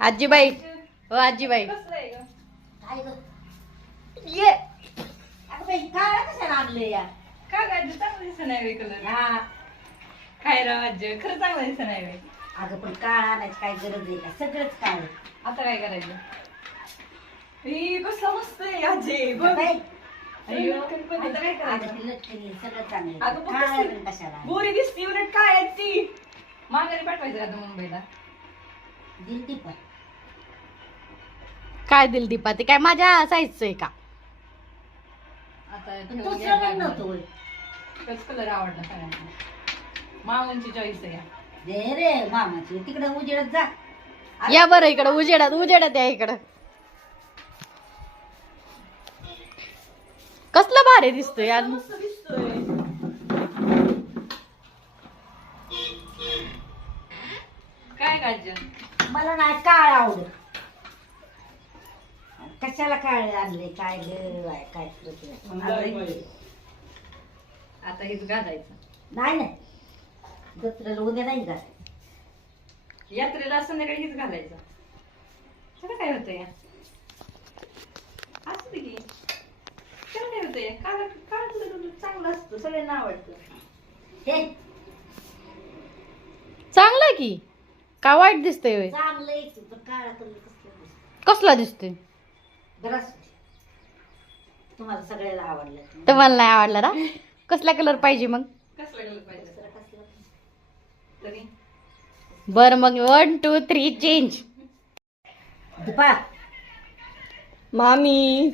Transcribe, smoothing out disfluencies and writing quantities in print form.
आजीबाई हो आजीबाई काय ग ये अगं बाई काळा कशाला आणले या का गाजी चांगलं दिसत नाही कलर हा काय राव आजी खरं चांगलं दिसत नाही बाई. अगं पण काळ आणायची काय गरज आहे का सगळंच काळ आता काय करायचं ही कसला मस्त आहे आजी बघ. बाई अय्यो, आता काय अगं करायचं ती लटकनी सगळं चांगलं अगं, बघ काळ कसली- कशाला गोरी दिसती उलट काय आहे ती माघारी पाठवायचं का आता मुंबईला दिलती पण काय दिल दीपा ते काय माझ्या साईजचं आहे का आता दुसरं पण नव्हतं होय. तोच कलर आवडला सगळ्यांना मामांची चॉईस आहे दे रे मामाची तिकडे उजेडत जा या बरं इकडं उजेडात या इकडं कसलं भारी दिसतोय यार मस्त दिसतोय काय गाजन मला नाही काळ आवडत कशाला काळ आणले काय ग बाय, काय करत नाही. आता हेच घालायचं नाही नाही दसऱ्याला उद्या नाही का यात्रेला संध्याकाळी हेच घालायचं त्याला काय होतंय असू दे की त्याला काय होतंय काळ काळ तुला चांगलं असतं सगळ्यांना आवडतं हे चांगलं आहे की का वाईट दिसतंय होय? चांगलं आहे की, पण काळा कलर कसला दिसतो. कसला दिसतोय बरं असू दे. तुम्हाला सगळ्याला आवडलं तुम्हाला नाही आवडला ना कसला कलर पाहिजे मग कसलं कलर पाहिजे दुसरं कसलं तरी बर मग 1 2 3 चेंज दीपा मामी